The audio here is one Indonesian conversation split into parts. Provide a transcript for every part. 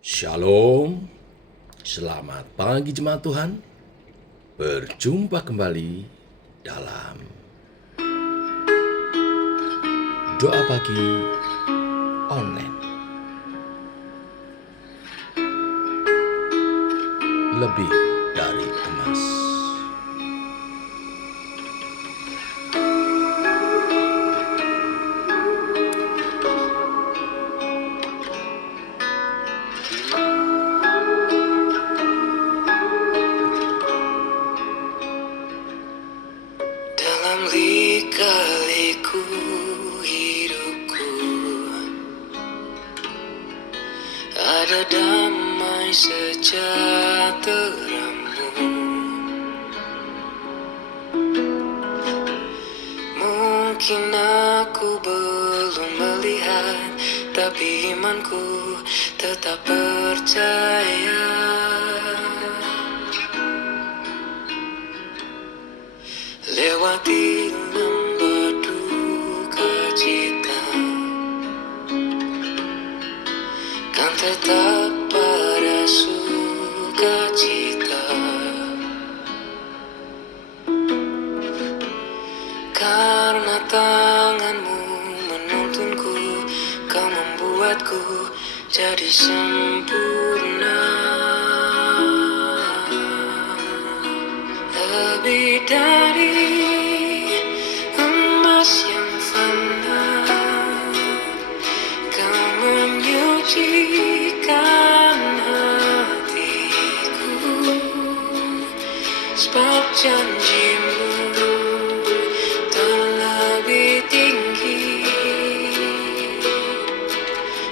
Shalom, selamat pagi jemaat Tuhan. Berjumpa kembali dalam doa pagi online. Lebih dari emas. Dalam lika-liku hidupku ada damai sejahtera-Mu. Mungkin aku belum melihat, tapi imanku tetap percaya. Lewati lembah duka cita, kan tetap pada sukacita. Karena tangan-Mu menuntunku, Kau membuatku jadi sempurna. Lebih dari emas yang fana, Kau menyucikan hatiku, sebab janji-Mu terlebih tinggi.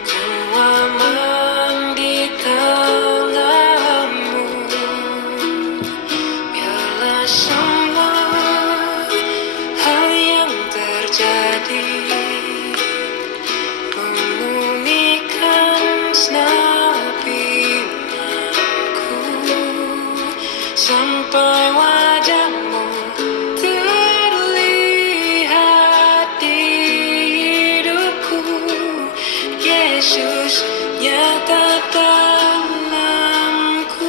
Ku aman di tangan-Mu. Biarlah semua hal yang terjadi memurnikan segenap imanku, sampai wajah-Mu terlihat di hidupku. Yesus nyata dalamku.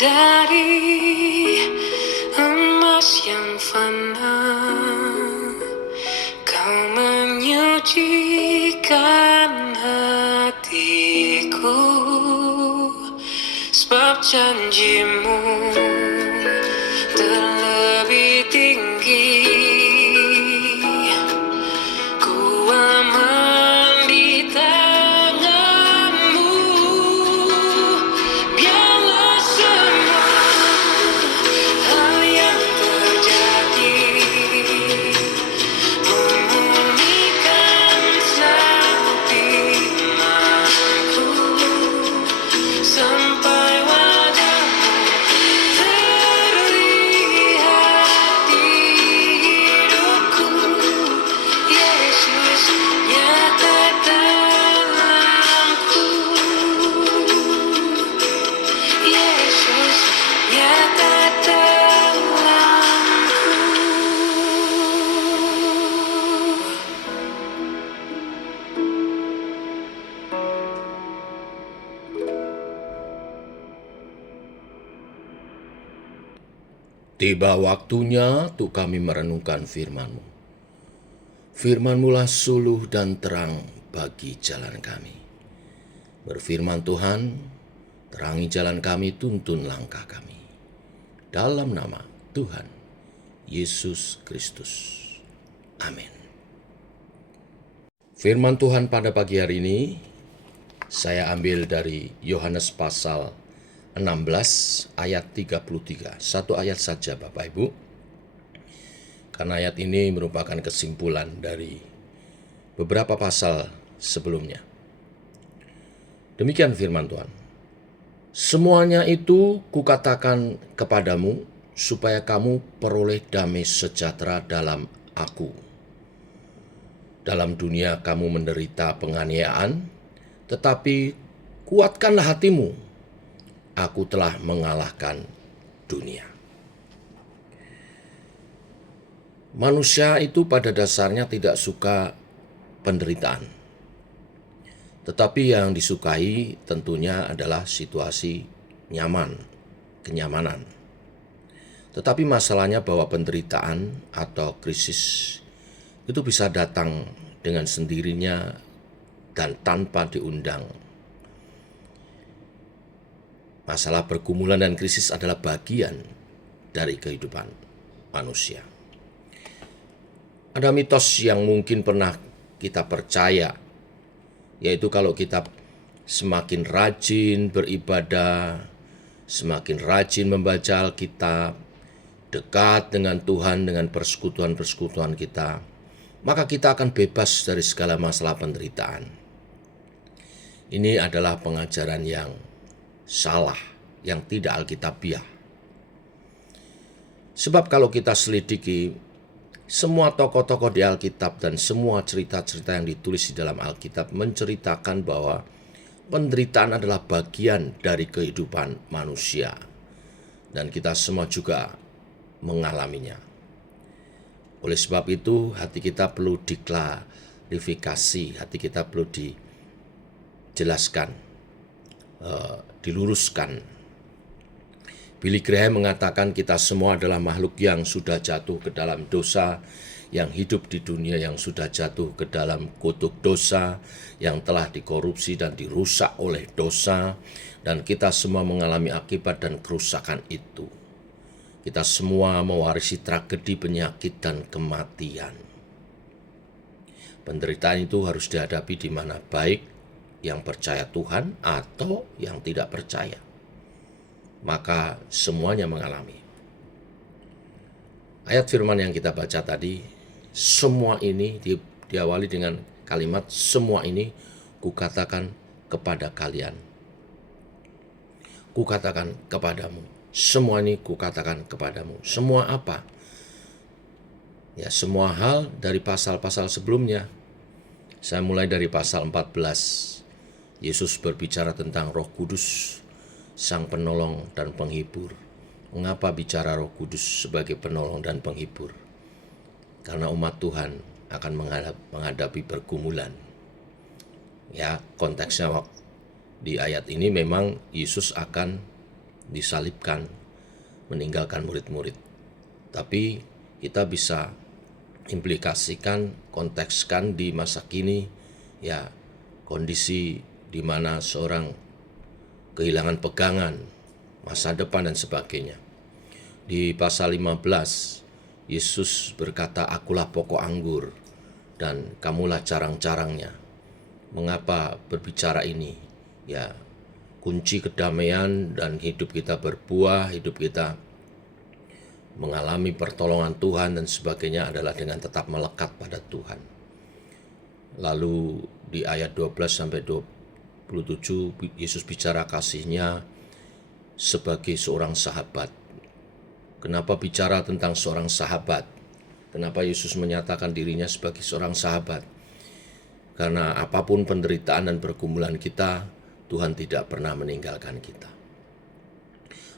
Dari emas yang fana, Kau menyucikan hatiku, sebab janji-Mu terlebih tinggi. Ku aman di tangan-Mu. Biarlah semua hal yang terjadi memurnikan segenap imanku, sampai wajah-Mu Tiba waktunya untuk kami merenungkan firman-Mu. Firman-Mu-lah suluh dan terang bagi jalan kami. Berfirman Tuhan, terangi jalan kami, tuntun langkah kami. Dalam nama Tuhan Yesus Kristus. Amin. Firman Tuhan pada pagi hari ini saya ambil dari Yohanes pasal 16 ayat 33. Satu ayat saja Bapak Ibu. Karena ayat ini merupakan kesimpulan dari beberapa pasal sebelumnya. Demikian firman Tuhan. Semuanya itu kukatakan kepadamu supaya kamu peroleh damai sejahtera dalam aku. Dalam dunia kamu menderita penganiayaan, tetapi kuatkanlah hatimu. Aku telah mengalahkan dunia. Manusia itu pada dasarnya tidak suka penderitaan. Tetapi yang disukai tentunya adalah situasi nyaman, kenyamanan. Tetapi masalahnya bahwa penderitaan atau krisis itu bisa datang dengan sendirinya dan tanpa diundang. Masalah pergumulan dan krisis adalah bagian dari kehidupan manusia. Ada mitos yang mungkin pernah kita percaya, yaitu kalau kita semakin rajin beribadah, semakin rajin membaca Alkitab, dekat dengan Tuhan, dengan persekutuan-persekutuan kita, maka kita akan bebas dari segala masalah penderitaan. Ini adalah pengajaran yang salah, yang tidak alkitabiah. Sebab kalau kita selidiki, semua tokoh-tokoh di Alkitab dan semua cerita-cerita yang ditulis di dalam Alkitab menceritakan bahwa penderitaan adalah bagian dari kehidupan manusia. Dan kita semua juga mengalaminya. Oleh sebab itu, hati kita perlu diklarifikasi, hati kita perlu dijelaskan, diluruskan. Billy Graham mengatakan kita semua adalah makhluk yang sudah jatuh ke dalam dosa, yang hidup di dunia yang sudah jatuh ke dalam kutuk dosa, yang telah dikorupsi dan dirusak oleh dosa, dan kita semua mengalami akibat dan kerusakan itu. Kita semua mewarisi tragedi, penyakit, dan kematian. Penderitaan itu harus dihadapi di mana baik yang percaya Tuhan atau yang tidak percaya. Maka semuanya mengalami. Ayat firman yang kita baca tadi, semua ini diawali dengan kalimat semua ini kukatakan kepada kalian. Kukatakan kepadamu. Semua ini kukatakan kepadamu. Semua apa? Ya, semua hal dari pasal-pasal sebelumnya. Saya mulai dari pasal 14. Yesus berbicara tentang Roh Kudus, Sang Penolong dan Penghibur. Mengapa bicara Roh Kudus sebagai penolong dan penghibur? Karena umat Tuhan akan menghadapi pergumulan. Ya, konteksnya di ayat ini memang Yesus akan disalibkan, meninggalkan murid-murid. Tapi kita bisa implikasikan, kontekskan di masa kini, ya, kondisi di mana seorang kehilangan pegangan, masa depan dan sebagainya. Di pasal 15, Yesus berkata, akulah pokok anggur dan kamulah carang-carangnya. Mengapa berbicara ini? Ya, kunci kedamaian dan hidup kita berbuah, hidup kita mengalami pertolongan Tuhan dan sebagainya adalah dengan tetap melekat pada Tuhan. Lalu di ayat 12 sampai 27 Yesus bicara kasihnya sebagai seorang sahabat. Kenapa bicara tentang seorang sahabat? Kenapa Yesus menyatakan dirinya sebagai seorang sahabat? Karena apapun penderitaan dan pergumulan kita, Tuhan tidak pernah meninggalkan kita.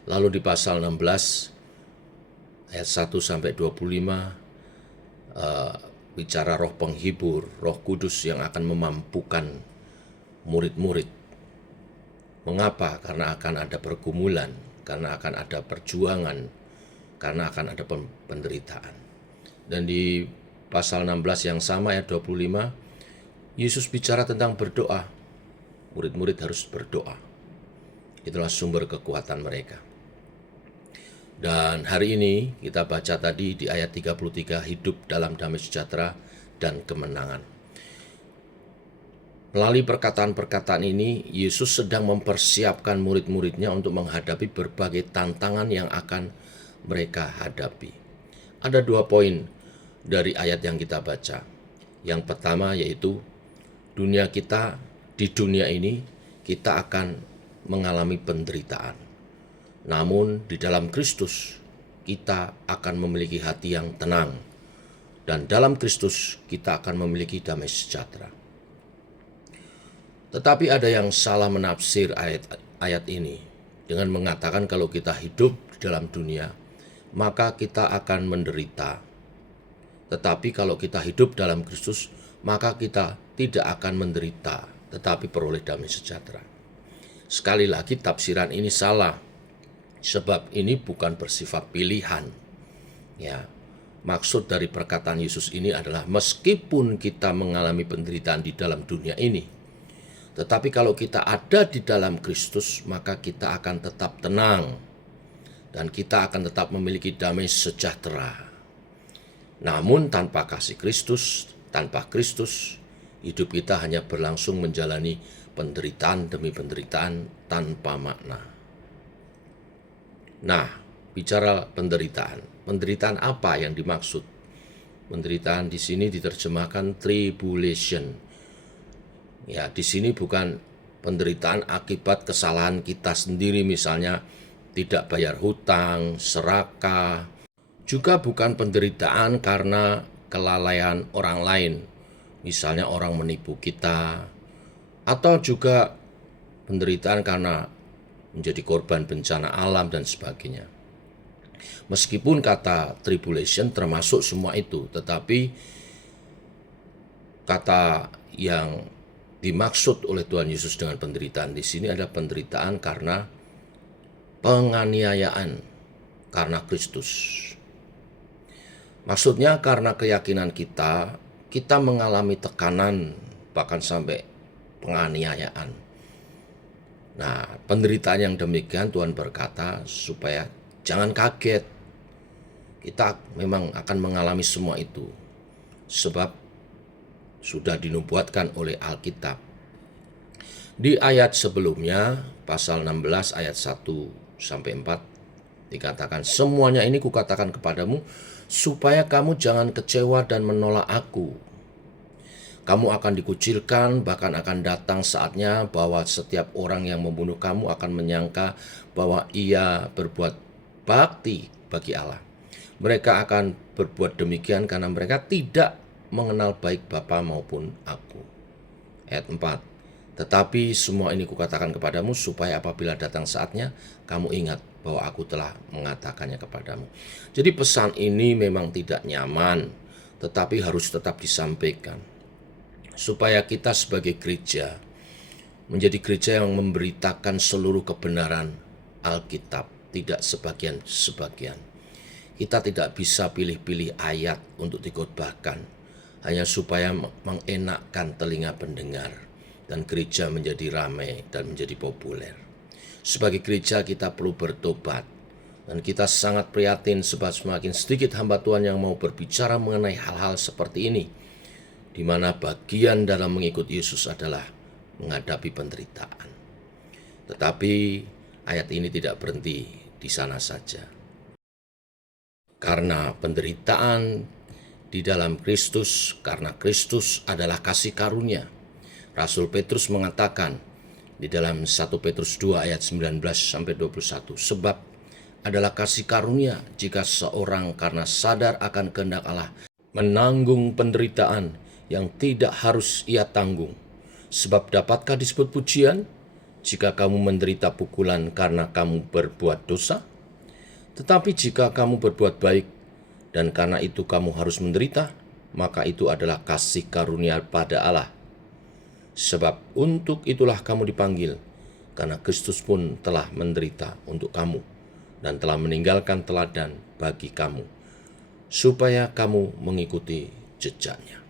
Lalu di pasal 16 ayat 1 sampai 25 bicara Roh Penghibur, Roh Kudus yang akan memampukan murid-murid. Mengapa? Karena akan ada pergumulan, karena akan ada perjuangan, karena akan ada penderitaan. Dan di pasal 16 yang sama ayat 25, Yesus bicara tentang berdoa. Murid-murid harus berdoa. Itulah sumber kekuatan mereka. Dan hari ini kita baca tadi di ayat 33, hidup dalam damai sejahtera dan kemenangan. Melalui perkataan-perkataan ini, Yesus sedang mempersiapkan murid-muridnya untuk menghadapi berbagai tantangan yang akan mereka hadapi. Ada 2 poin dari ayat yang kita baca. Yang pertama yaitu di dunia ini kita akan mengalami penderitaan. Namun di dalam Kristus kita akan memiliki hati yang tenang. Dan dalam Kristus kita akan memiliki damai sejahtera. Tetapi ada yang salah menafsir ayat ini dengan mengatakan kalau kita hidup di dalam dunia, maka kita akan menderita. Tetapi kalau kita hidup dalam Kristus, maka kita tidak akan menderita, tetapi peroleh damai sejahtera. Sekali lagi tafsiran ini salah, sebab ini bukan bersifat pilihan. Ya, maksud dari perkataan Yesus ini adalah meskipun kita mengalami penderitaan di dalam dunia ini, tetapi kalau kita ada di dalam Kristus, maka kita akan tetap tenang dan kita akan tetap memiliki damai sejahtera. Namun tanpa kasih Kristus, tanpa Kristus, hidup kita hanya berlangsung menjalani penderitaan demi penderitaan tanpa makna. Nah, bicara penderitaan. Penderitaan apa yang dimaksud? Penderitaan di sini diterjemahkan tribulation. Ya, di sini bukan penderitaan akibat kesalahan kita sendiri, misalnya tidak bayar hutang, serakah. Juga bukan penderitaan karena kelalaian orang lain, misalnya orang menipu kita. Atau juga penderitaan karena menjadi korban bencana alam dan sebagainya. Meskipun kata tribulation termasuk semua itu, tetapi kata yang dimaksud oleh Tuhan Yesus dengan penderitaan di sini adalah penderitaan karena penganiayaan karena Kristus. Maksudnya karena keyakinan kita mengalami tekanan bahkan sampai penganiayaan. Nah, penderitaan yang demikian Tuhan berkata supaya jangan kaget. Kita memang akan mengalami semua itu. Sebab sudah dinubuatkan oleh Alkitab. Di ayat sebelumnya, pasal 16 ayat 1-4, dikatakan, semuanya ini kukatakan kepadamu, supaya kamu jangan kecewa dan menolak aku. Kamu akan dikucilkan, bahkan akan datang saatnya bahwa setiap orang yang membunuh kamu akan menyangka bahwa ia berbuat bakti bagi Allah. Mereka akan berbuat demikian karena mereka tidak mengenal baik Bapa maupun aku. Ayat 4. Tetapi semua ini kukatakan kepadamu supaya apabila datang saatnya kamu ingat bahwa aku telah mengatakannya kepadamu. Jadi pesan ini memang tidak nyaman, tetapi harus tetap disampaikan. Supaya kita sebagai gereja menjadi gereja yang memberitakan seluruh kebenaran Alkitab, tidak sebagian-sebagian. Kita tidak bisa pilih-pilih ayat untuk dikhotbahkan hanya supaya mengenakkan telinga pendengar dan gereja menjadi ramai dan menjadi populer. Sebagai gereja kita perlu bertobat dan kita sangat prihatin sebab semakin sedikit hamba Tuhan yang mau berbicara mengenai hal-hal seperti ini, di mana bagian dalam mengikut Yesus adalah menghadapi penderitaan. Tetapi ayat ini tidak berhenti di sana saja. Karena penderitaan di dalam Kristus, karena Kristus adalah kasih karunia. Rasul Petrus mengatakan di dalam 1 Petrus 2 ayat 19-21, sebab adalah kasih karunia jika seorang karena sadar akan kehendak Allah menanggung penderitaan yang tidak harus ia tanggung. Sebab dapatkah disebut pujian jika kamu menderita pukulan karena kamu berbuat dosa? Tetapi jika kamu berbuat baik dan karena itu kamu harus menderita, maka itu adalah kasih karunia pada Allah. Sebab untuk itulah kamu dipanggil, karena Kristus pun telah menderita untuk kamu, dan telah meninggalkan teladan bagi kamu, supaya kamu mengikuti jejaknya.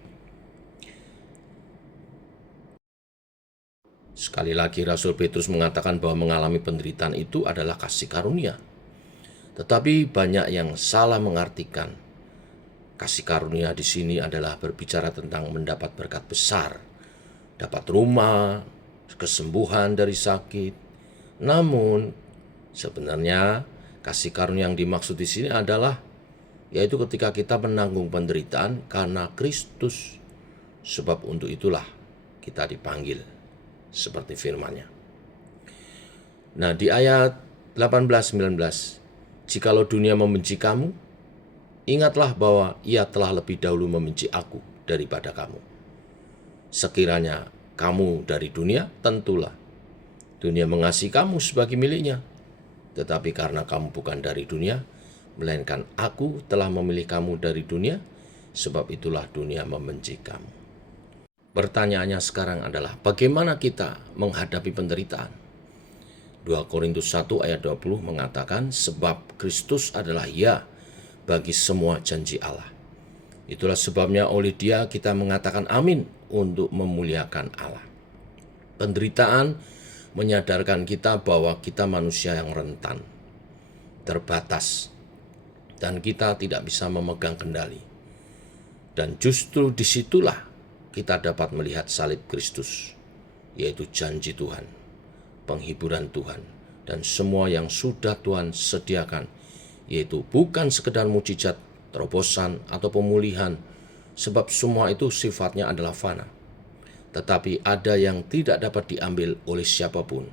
Sekali lagi Rasul Petrus mengatakan bahwa mengalami penderitaan itu adalah kasih karunia. Tetapi banyak yang salah mengartikan kasih karunia di sini adalah berbicara tentang mendapat berkat besar, dapat rumah, kesembuhan dari sakit. Namun sebenarnya kasih karunia yang dimaksud di sini adalah yaitu ketika kita menanggung penderitaan karena Kristus. Sebab untuk itulah kita dipanggil seperti firman-Nya. Nah, di ayat 18-19, jikalau dunia membenci kamu, ingatlah bahwa ia telah lebih dahulu membenci aku daripada kamu. Sekiranya kamu dari dunia, tentulah dunia mengasihi kamu sebagai miliknya. Tetapi karena kamu bukan dari dunia, melainkan aku telah memilih kamu dari dunia, sebab itulah dunia membenci kamu. Pertanyaannya sekarang adalah bagaimana kita menghadapi penderitaan? 2 Korintus 1 ayat 20 mengatakan, sebab Kristus adalah ya bagi semua janji Allah. Itulah sebabnya oleh Dia kita mengatakan amin untuk memuliakan Allah. Penderitaan menyadarkan kita bahwa kita manusia yang rentan, terbatas, dan kita tidak bisa memegang kendali. Dan justru disitulah kita dapat melihat salib Kristus, yaitu janji Tuhan, penghiburan Tuhan, dan semua yang sudah Tuhan sediakan, yaitu bukan sekedar mujizat, terobosan, atau pemulihan, sebab semua itu sifatnya adalah fana. Tetapi ada yang tidak dapat diambil oleh siapapun,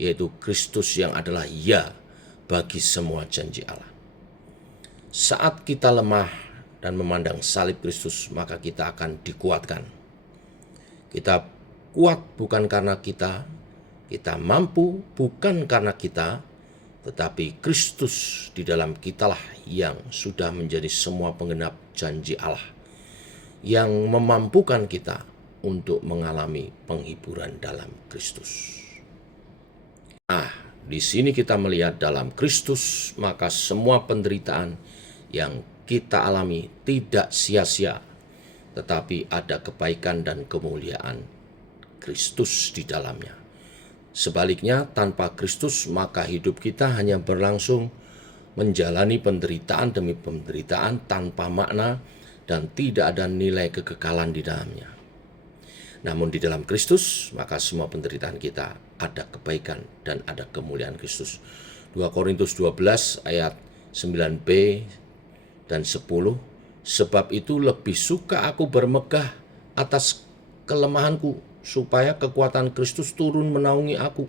yaitu Kristus yang adalah ya bagi semua janji Allah. Saat kita lemah dan memandang salib Kristus, maka kita akan dikuatkan. Kita kuat bukan karena kita mampu bukan karena kita, tetapi Kristus di dalam kitalah yang sudah menjadi semua penggenap janji Allah, yang memampukan kita untuk mengalami penghiburan dalam Kristus. Nah, di sini kita melihat dalam Kristus, maka semua penderitaan yang kita alami tidak sia-sia, tetapi ada kebaikan dan kemuliaan Kristus di dalamnya. Sebaliknya, tanpa Kristus, maka hidup kita hanya berlangsung menjalani penderitaan demi penderitaan tanpa makna dan tidak ada nilai kekekalan di dalamnya. Namun di dalam Kristus, maka semua penderitaan kita ada kebaikan dan ada kemuliaan Kristus. 2 Korintus 12 ayat 9b dan 10, sebab itu lebih suka aku bermegah atas kelemahanku, supaya kekuatan Kristus turun menaungi aku.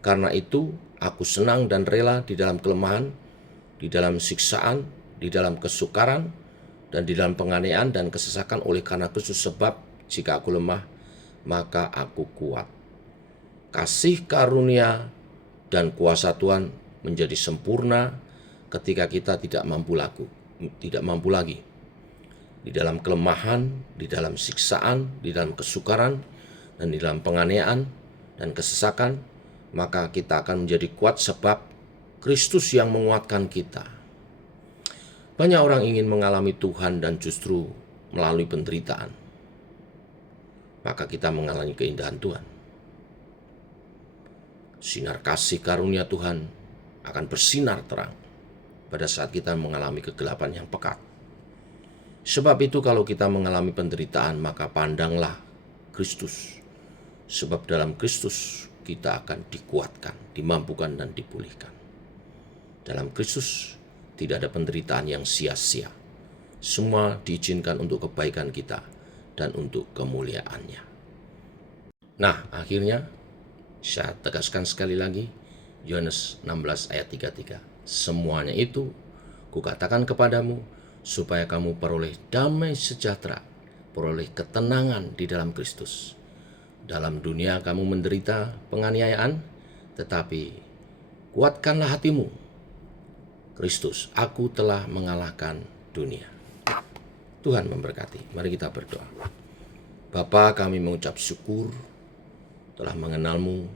Karena itu aku senang dan rela di dalam kelemahan, di dalam siksaan, di dalam kesukaran, dan di dalam penganiayaan dan kesesakan oleh karena Kristus. Sebab jika aku lemah, maka aku kuat. Kasih karunia dan kuasa Tuhan menjadi sempurna ketika kita tidak mampu lagi. Di dalam kelemahan, di dalam siksaan, di dalam kesukaran, dan di dalam penganiayaan dan kesesakan, maka kita akan menjadi kuat sebab Kristus yang menguatkan kita. Banyak orang ingin mengalami Tuhan dan justru melalui penderitaan, maka kita mengalami keindahan Tuhan. Sinar kasih karunia Tuhan akan bersinar terang pada saat kita mengalami kegelapan yang pekat. Sebab itu kalau kita mengalami penderitaan, maka pandanglah Kristus. Sebab dalam Kristus kita akan dikuatkan, dimampukan, dan dipulihkan. Dalam Kristus tidak ada penderitaan yang sia-sia. Semua diizinkan untuk kebaikan kita dan untuk kemuliaannya. Nah, akhirnya saya tegaskan sekali lagi, Yohanes 16 ayat 33. Semuanya itu kukatakan kepadamu, supaya kamu peroleh damai sejahtera, peroleh ketenangan di dalam Kristus. Dalam dunia kamu menderita penganiayaan, tetapi kuatkanlah hatimu. Kristus, aku telah mengalahkan dunia. Tuhan memberkati. Mari kita berdoa. Bapa, kami mengucap syukur telah mengenalmu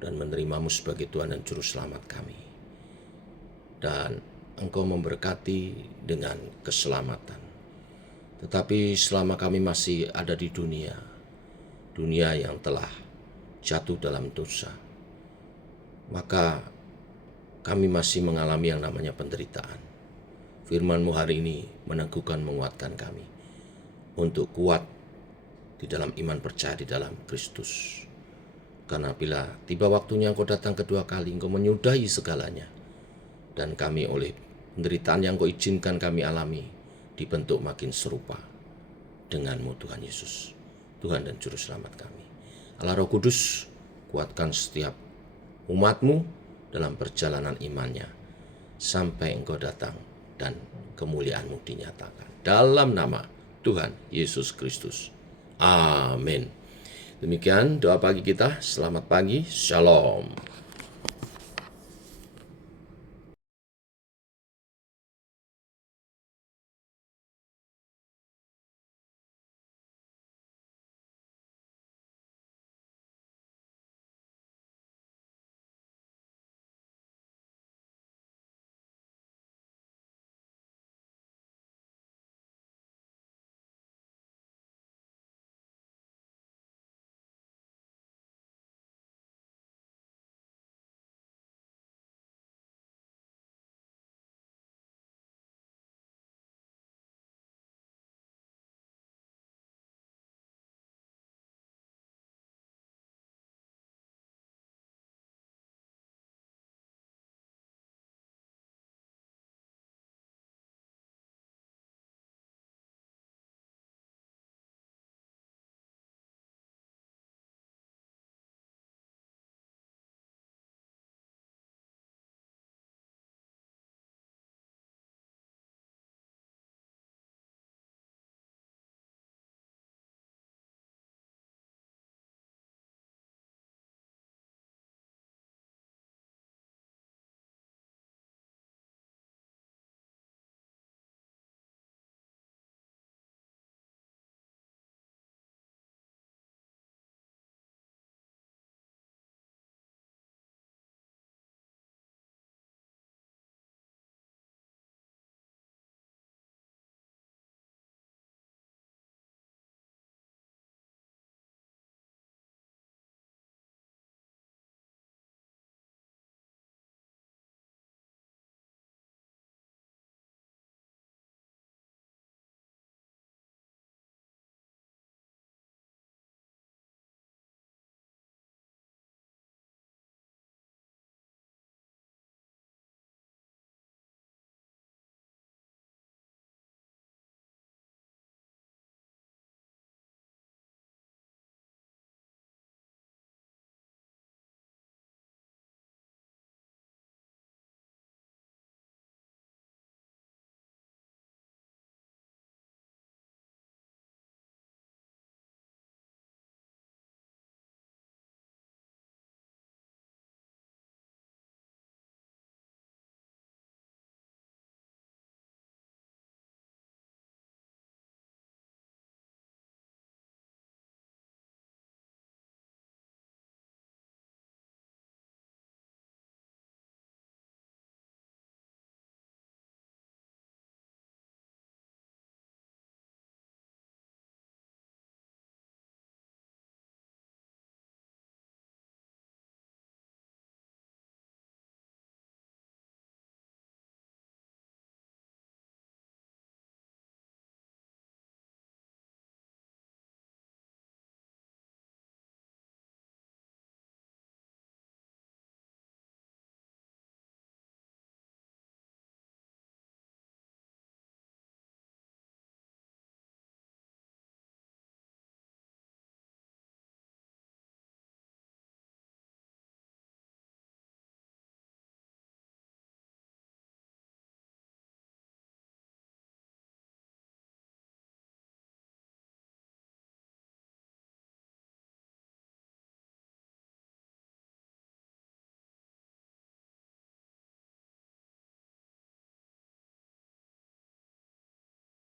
dan menerimamu sebagai Tuhan dan Juru Selamat kami. dan Engkau memberkati dengan keselamatan. Tetapi selama kami masih ada di dunia yang telah jatuh dalam dosa, maka kami masih mengalami yang namanya penderitaan. Firman-Mu hari ini meneguhkan, menguatkan kami untuk kuat di dalam iman percaya di dalam Kristus. Karena bila tiba waktunya Engkau datang kedua kali, Engkau menyudahi segalanya. Dan kami oleh penderitaan yang Engkau izinkan kami alami, dibentuk makin serupa dengan-Mu Tuhan Yesus, Tuhan dan Juru Selamat kami. Allah Roh Kudus, kuatkan setiap umat-Mu dalam perjalanan imannya, sampai Engkau datang dan kemuliaan-Mu dinyatakan. Dalam nama Tuhan Yesus Kristus. Amin. Demikian doa pagi kita. Selamat pagi. Shalom.